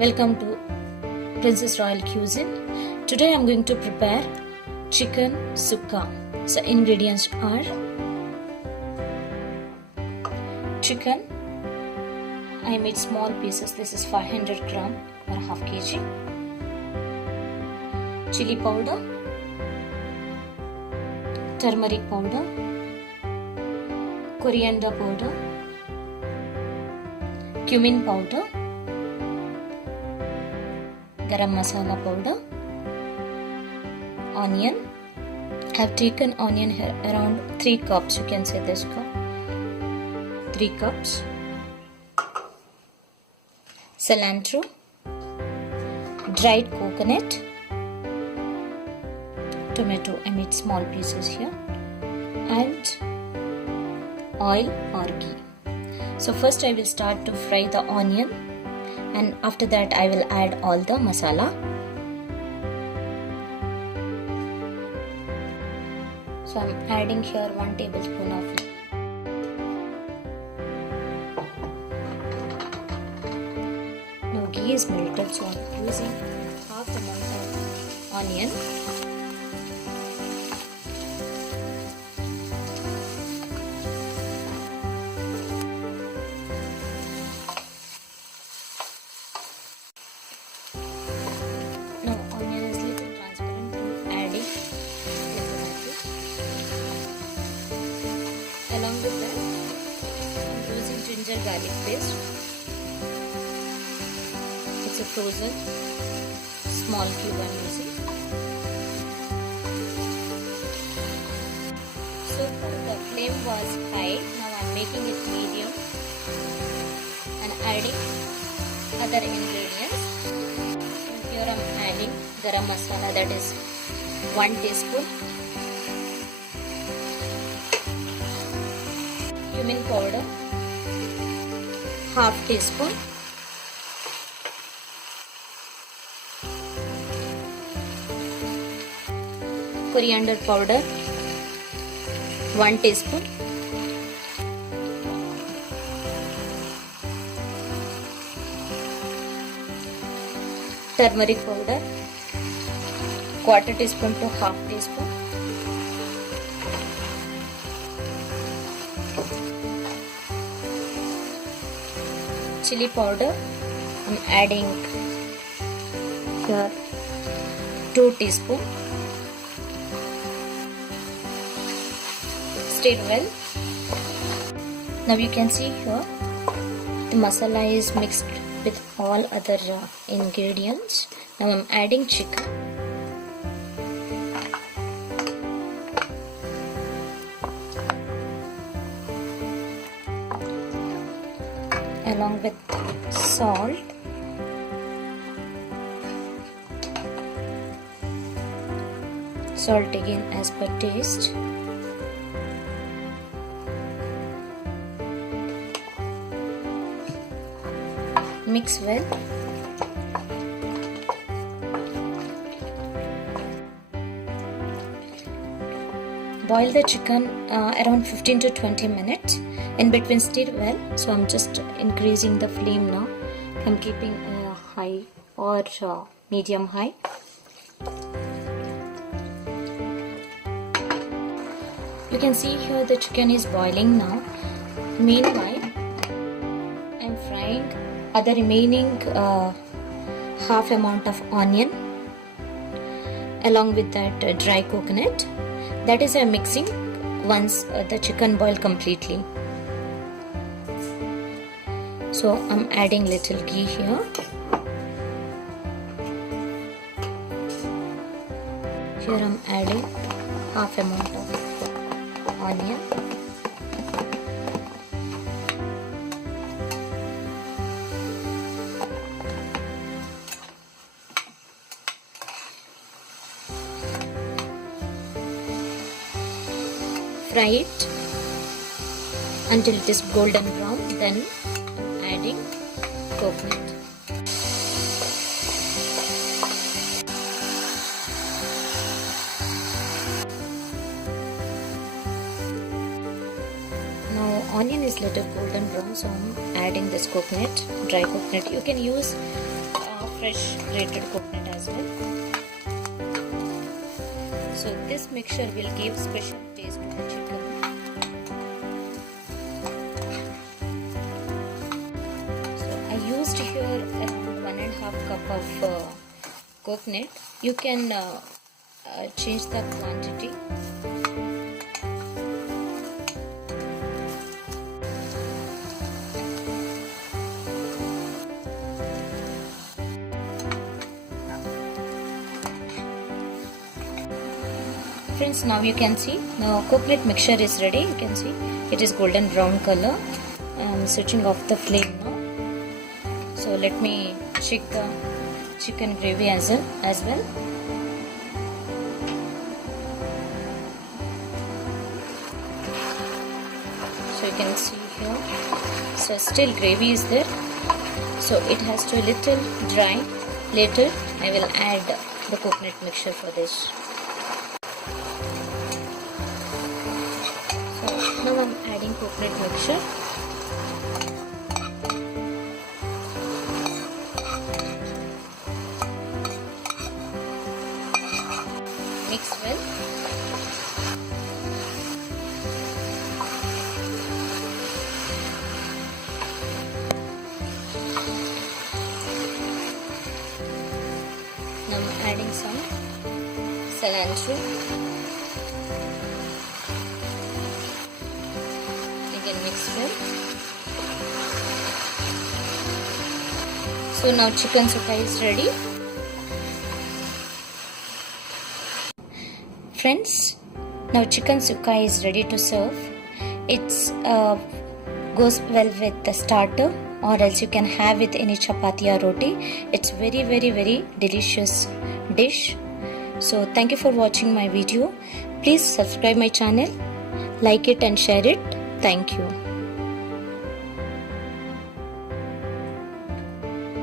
Welcome to Princess Royal Cuisine. Today I am going to prepare chicken sukka. So ingredients are chicken. I made small pieces. This is 500 gram or half kg. Chili powder, turmeric powder, coriander powder, cumin powder, garam masala powder, onion. I have taken onion here around 3 cups. You can say this cup. 3 cups. Cilantro, dried coconut, tomato. I made small pieces here, and oil or ghee. So first I will start to fry the onion, and after that I will add all the masala. So I am adding here 1 tablespoon of now ghee is melted, so I am using half amount of onion. Now onion is little transparent, I'm adding little tomato. Along with that, I'm using ginger garlic paste. It's a frozen small cube I'm using. So the flame was high. Now I'm making it medium and adding other ingredients. Here I am adding garam masala, that is 1 teaspoon, cumin powder half teaspoon, coriander powder 1 teaspoon, turmeric powder 1/4 teaspoon to half teaspoon, chili powder. I'm adding here 2 teaspoon. Stir well. Now you can see here the masala is mixed with all other ingredients. Now I'm adding chicken. Along with salt, again as per taste. Mix well. Boil the chicken around 15 to 20 minutes. In between stir well. So I'm just increasing the flame now. I'm keeping high or medium high. You can see here the chicken is boiling now. Meanwhile, I'm frying other remaining half amount of onion along with that dry coconut. That is I'm mixing once the chicken boil completely. So I'm adding little ghee here. Here I'm adding half amount of onion. Fry it until it is golden brown. Then I'm adding coconut. Now onion is little golden brown, so I'm adding this coconut, dry coconut. You can use fresh grated coconut as well. So this mixture will give special taste to the chicken. So I used here around 1.5 cup of coconut. You can change the quantity. Friends, now you can see the coconut mixture is ready. You can see it is golden brown color. I am switching off the flame now. So let me check the chicken gravy as well. So you can see here, so still gravy is there, so it has to a little dry. Later I will add the coconut mixture for this. So now I'm adding coconut mixture. Mix well. Now I'm adding some cilantro. Again mix well. So now chicken sukka is ready. Friends, now chicken sukka is ready to serve. It's goes well with the starter, or else you can have with any chapati or roti. It's very delicious dish. So thank you for watching my video. Please subscribe my channel, like it and share it. Thank you.